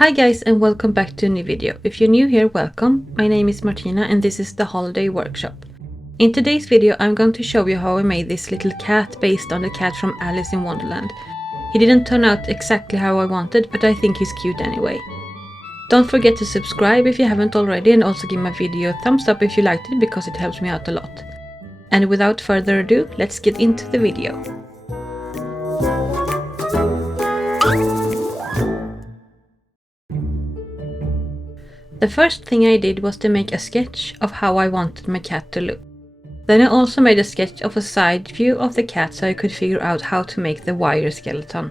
Hi guys and welcome back to a new video. If you're new here, welcome. My name is Martina and this is the holiday workshop. In today's video I'm going to show you how I made this little cat based on the cat from Alice in Wonderland. He didn't turn out exactly how I wanted, but I think he's cute anyway. Don't forget to subscribe if you haven't already, and also give my video a thumbs up if you liked it because it helps me out a lot. And without further ado, let's get into the video. The first thing I did was to make a sketch of how I wanted my cat to look. Then I also made a sketch of a side view of the cat so I could figure out how to make the wire skeleton.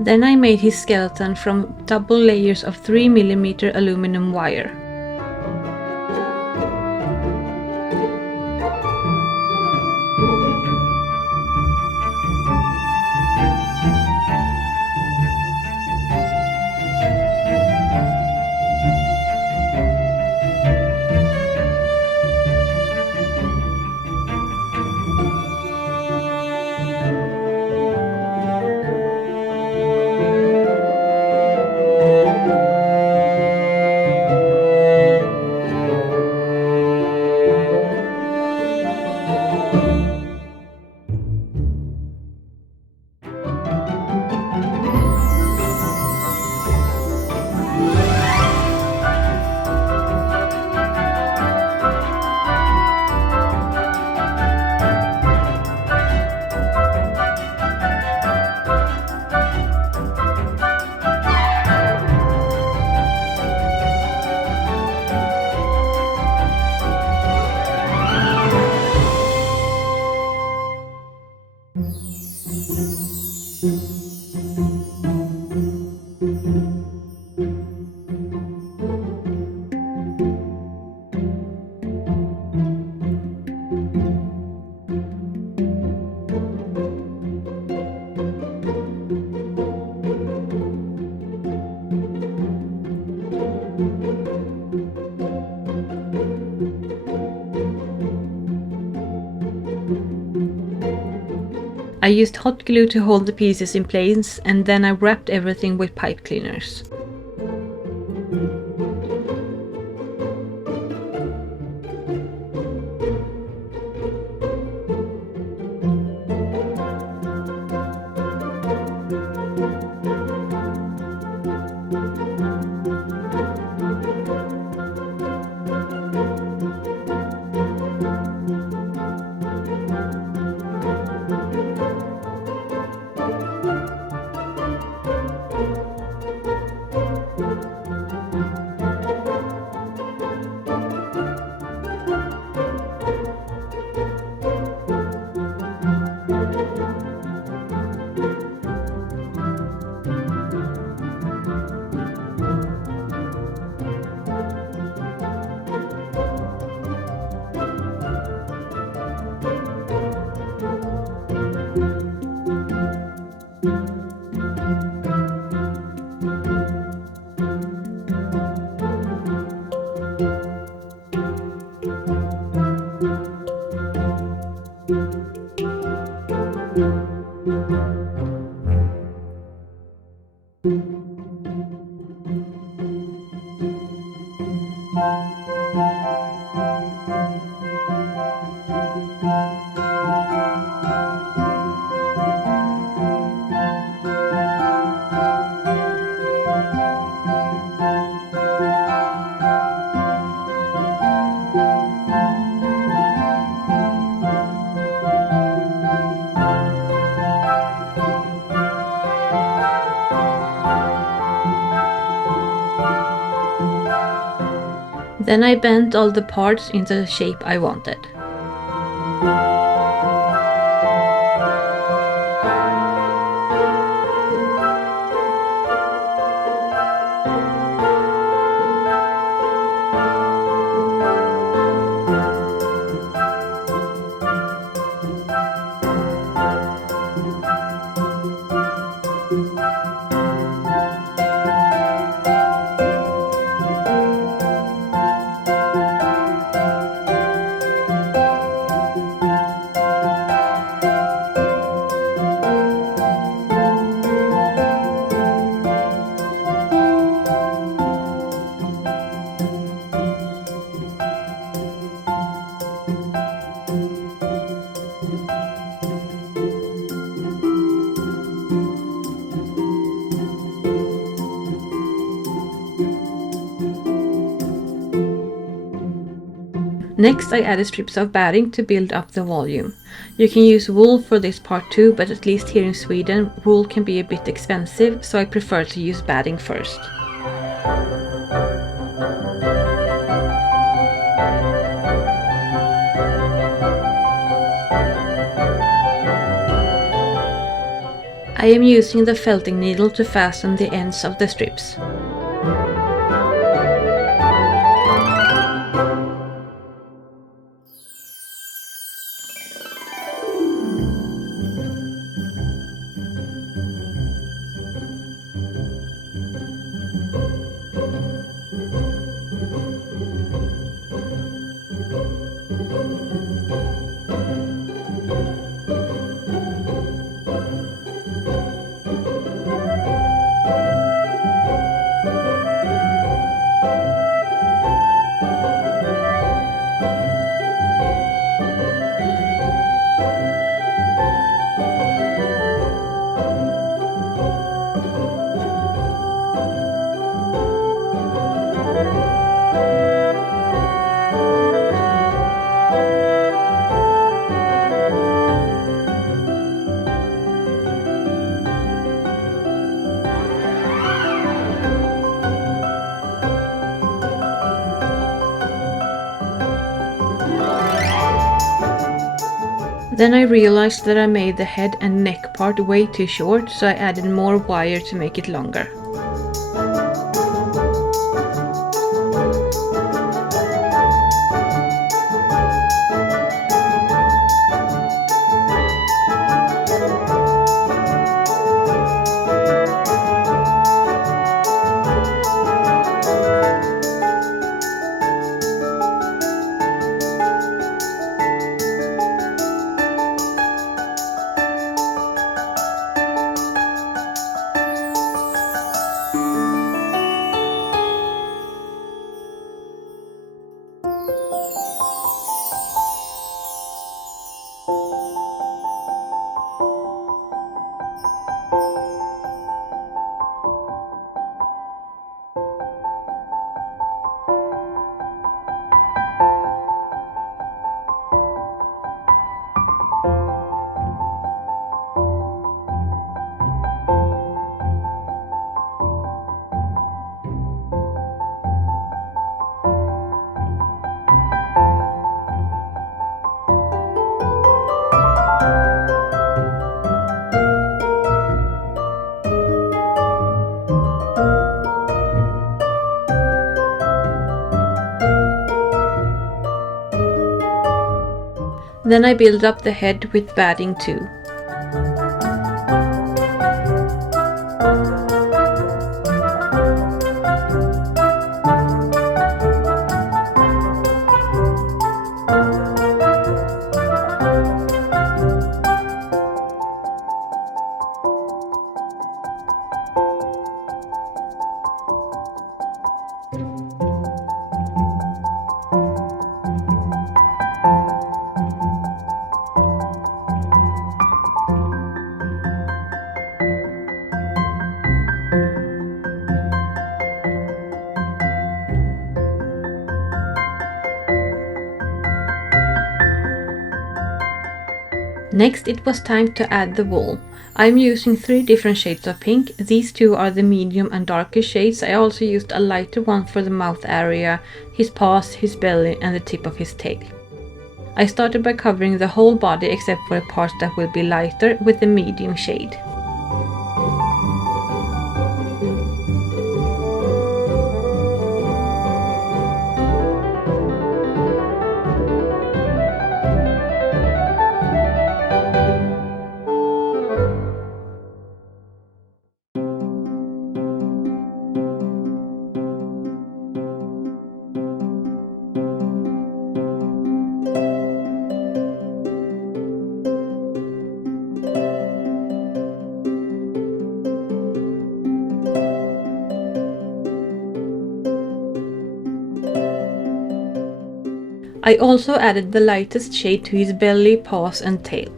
Then I made his skeleton from double layers of 3mm aluminum wire. I used hot glue to hold the pieces in place, and then I wrapped everything with pipe cleaners. Then I bent all the parts into the shape I wanted. Next I added strips of batting to build up the volume. You can use wool for this part too, but at least here in Sweden wool can be a bit expensive, so I prefer to use batting first. I am using the felting needle to fasten the ends of the strips. Then I realized that I made the head and neck part way too short, so I added more wire to make it longer. Then I build up the head with batting too. Next it was time to add the wool. I'm using 3 different shades of pink. These 2 are the medium and darker shades. I also used a lighter one for the mouth area, his paws, his belly and the tip of his tail. I started by covering the whole body except for the parts that will be lighter with the medium shade. I also added the lightest shade to his belly, paws and tail.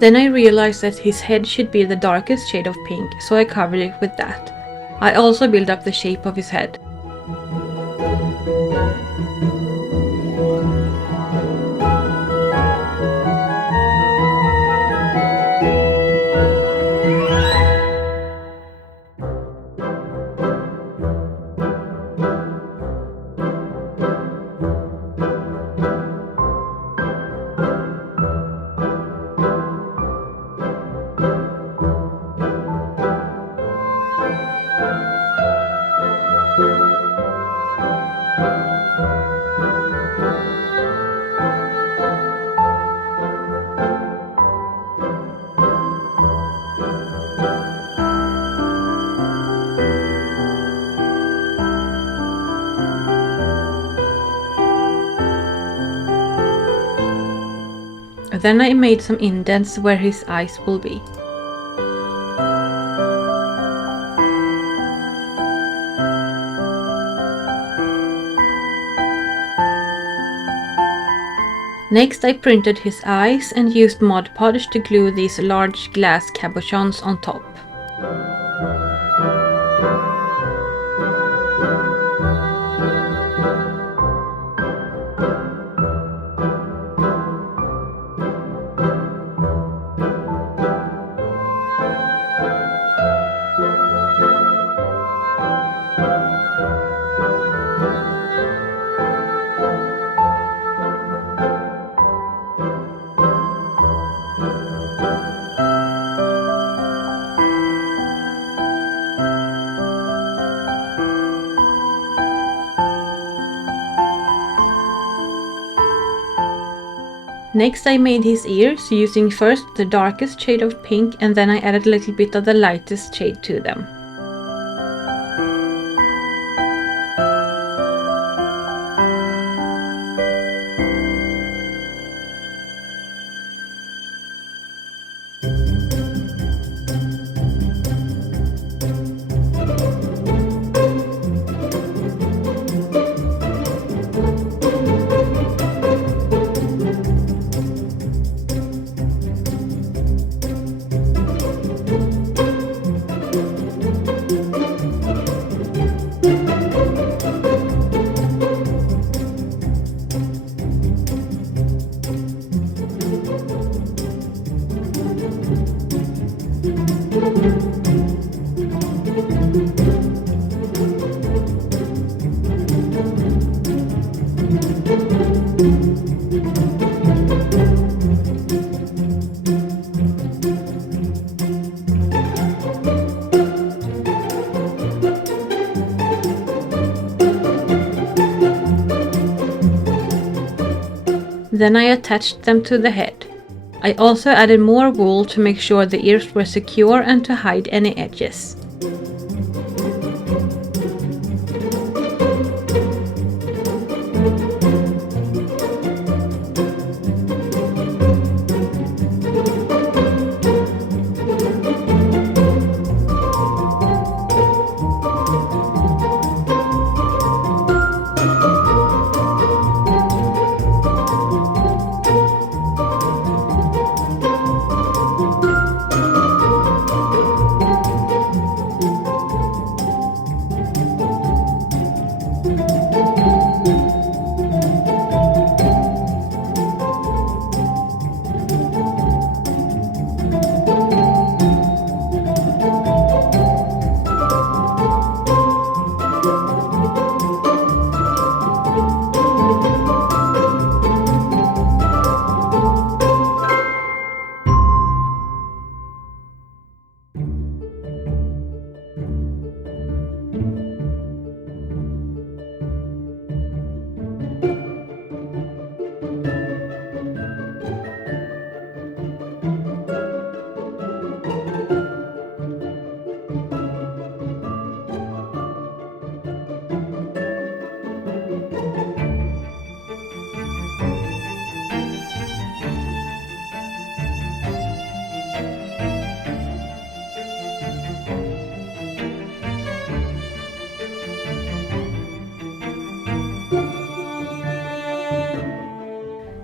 Then I realized that his head should be the darkest shade of pink, so I covered it with that. I also built up the shape of his head. Then I made some indents where his eyes will be. Next I printed his eyes and used Mod Podge to glue these large glass cabochons on top. Next I made his ears using first the darkest shade of pink and then I added a little bit of the lightest shade to them. Then I attached them to the head. I also added more wool to make sure the ears were secure and to hide any edges.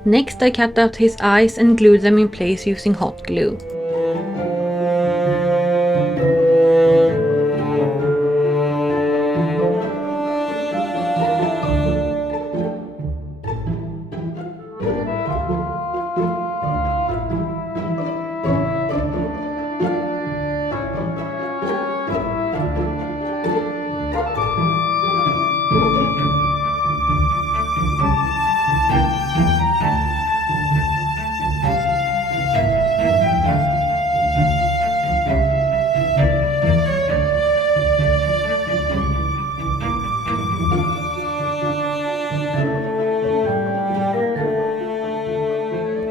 Next I cut out his eyes and glued them in place using hot glue.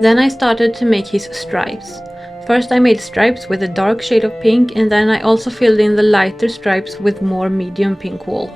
Then I started to make his stripes. First I made stripes with a dark shade of pink, and then I also filled in the lighter stripes with more medium pink wool.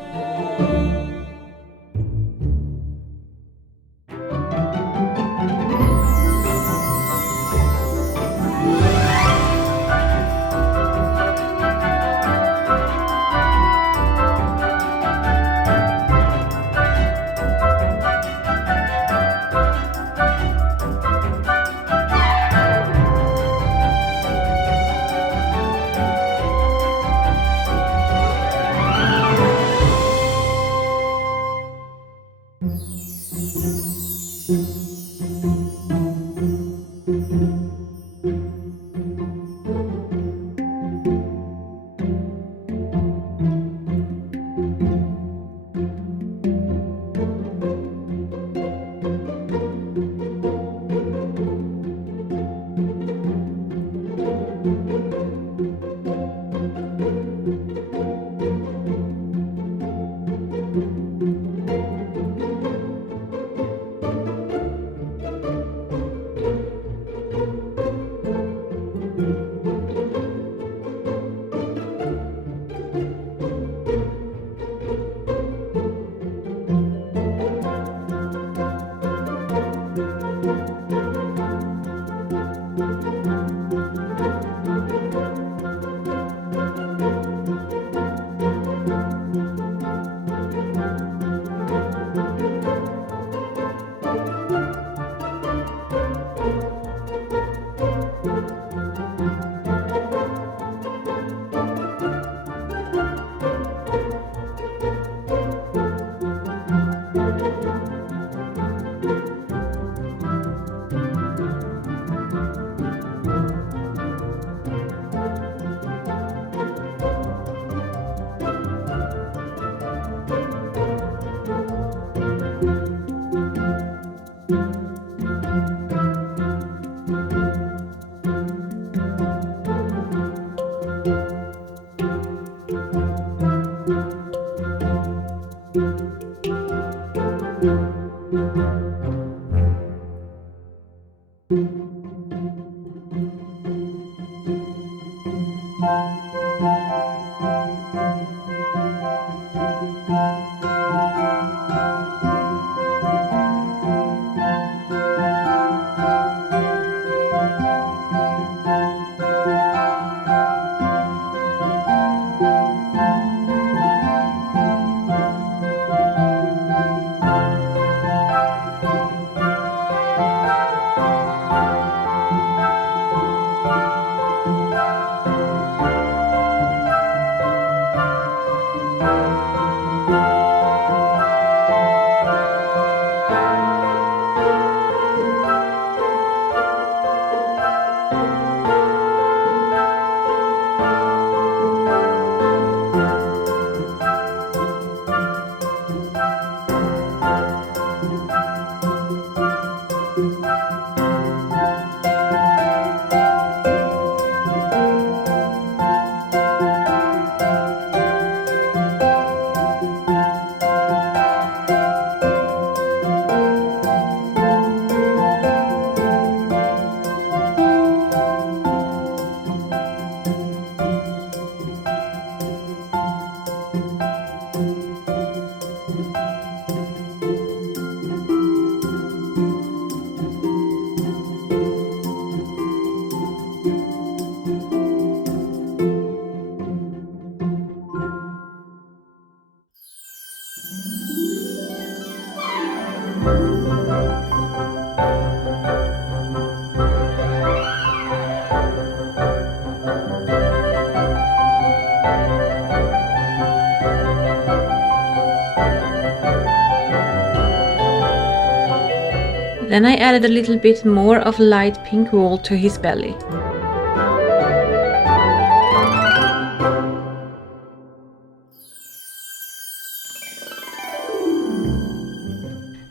Then I added a little bit more of light pink wool to his belly.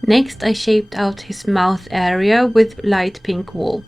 Next I shaped out his mouth area with light pink wool.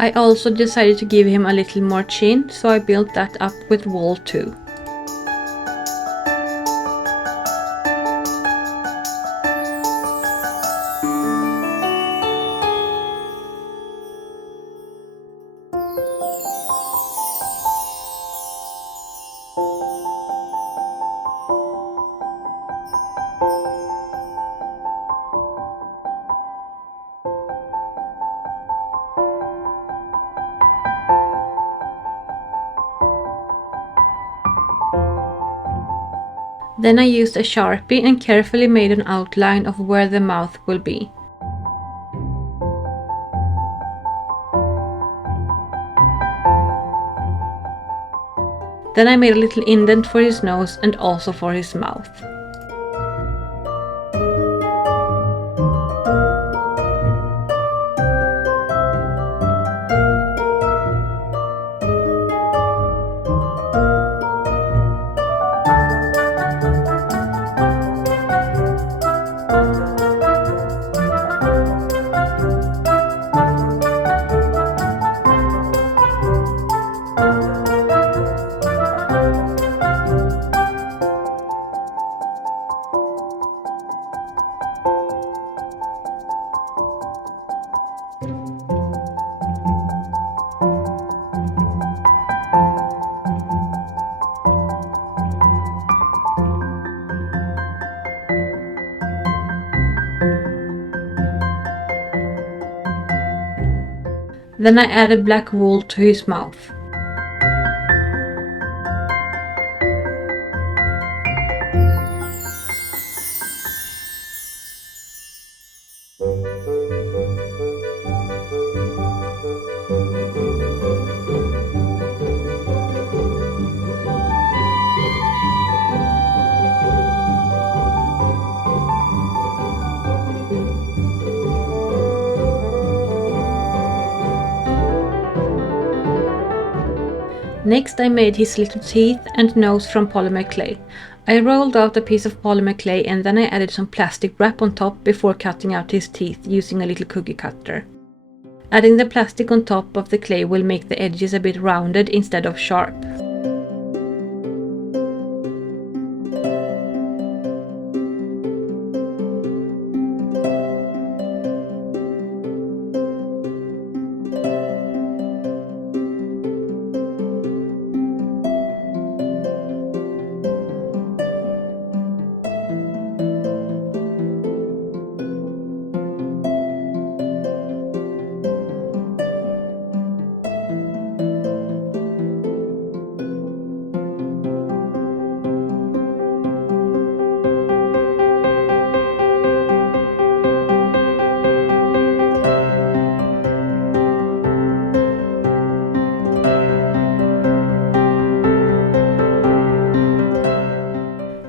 I also decided to give him a little more chin, so I built that up with wool too. Then I used a Sharpie and carefully made an outline of where the mouth will be. Then I made a little indent for his nose and also for his mouth. Then I added black wool to his mouth. Next I made his little teeth and nose from polymer clay. I rolled out a piece of polymer clay and then I added some plastic wrap on top before cutting out his teeth using a little cookie cutter. Adding the plastic on top of the clay will make the edges a bit rounded instead of sharp.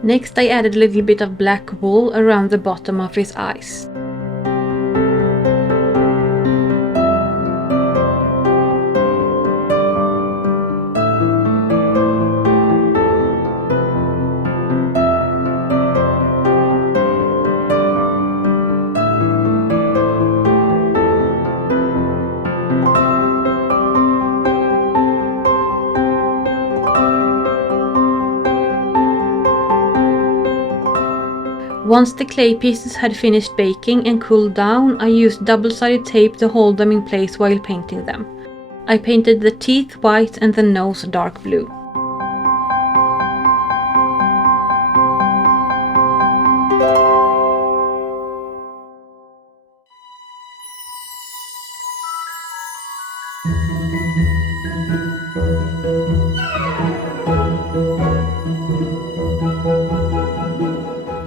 Next I added a little bit of black wool around the bottom of his eyes. Once the clay pieces had finished baking and cooled down, I used double-sided tape to hold them in place while painting them. I painted the teeth white and the nose dark blue.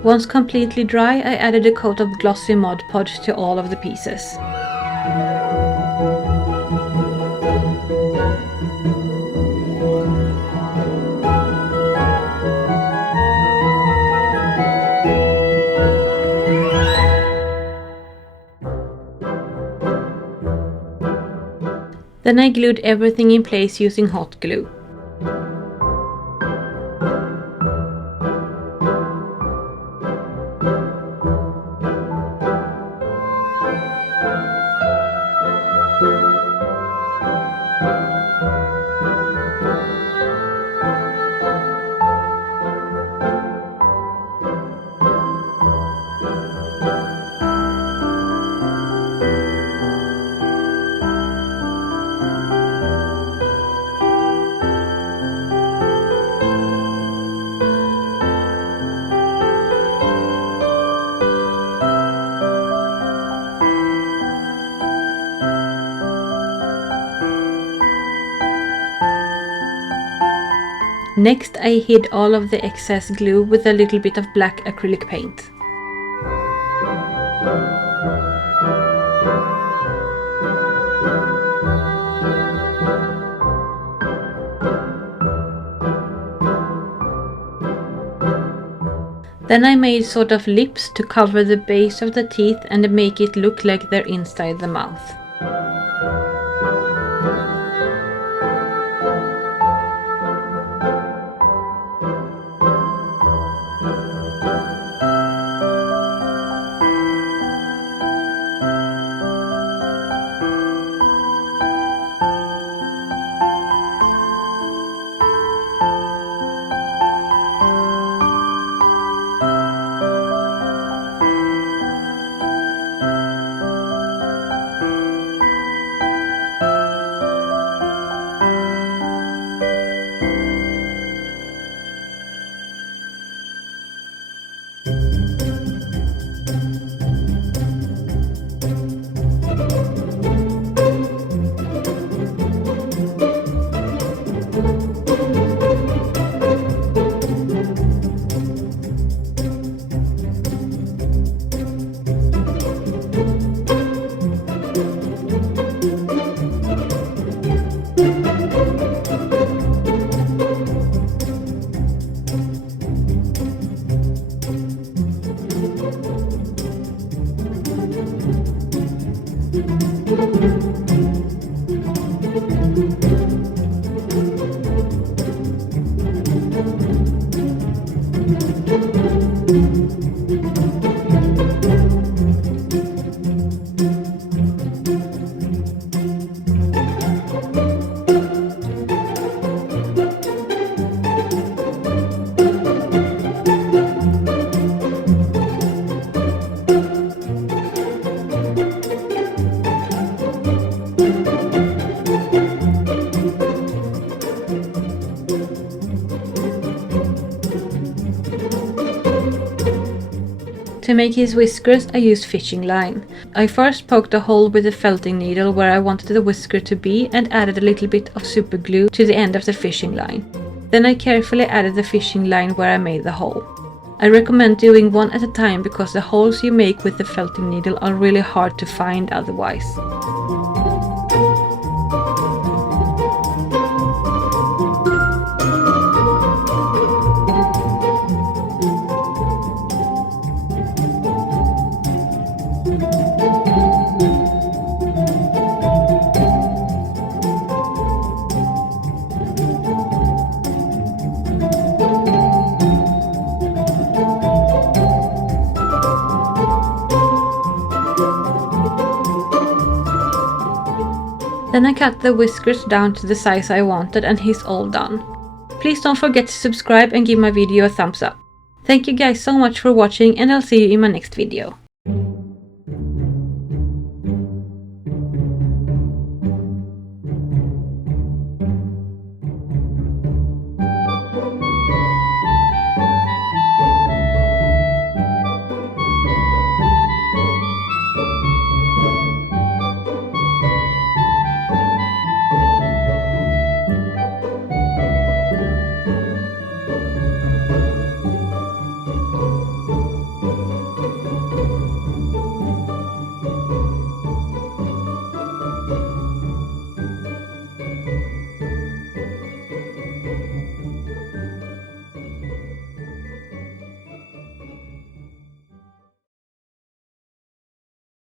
Once completely dry, I added a coat of glossy Mod Podge to all of the pieces. Then I glued everything in place using hot glue. Next I hid all of the excess glue with a little bit of black acrylic paint. Then I made sort of lips to cover the base of the teeth and make it look like they're inside the mouth. To make his whiskers I used fishing line. I first poked a hole with a felting needle where I wanted the whisker to be and added a little bit of super glue to the end of the fishing line. Then I carefully added the fishing line where I made the hole. I recommend doing one at a time because the holes you make with the felting needle are really hard to find otherwise. Then I cut the whiskers down to the size I wanted and he's all done. Please don't forget to subscribe and give my video a thumbs up. Thank you guys so much for watching and I'll see you in my next video.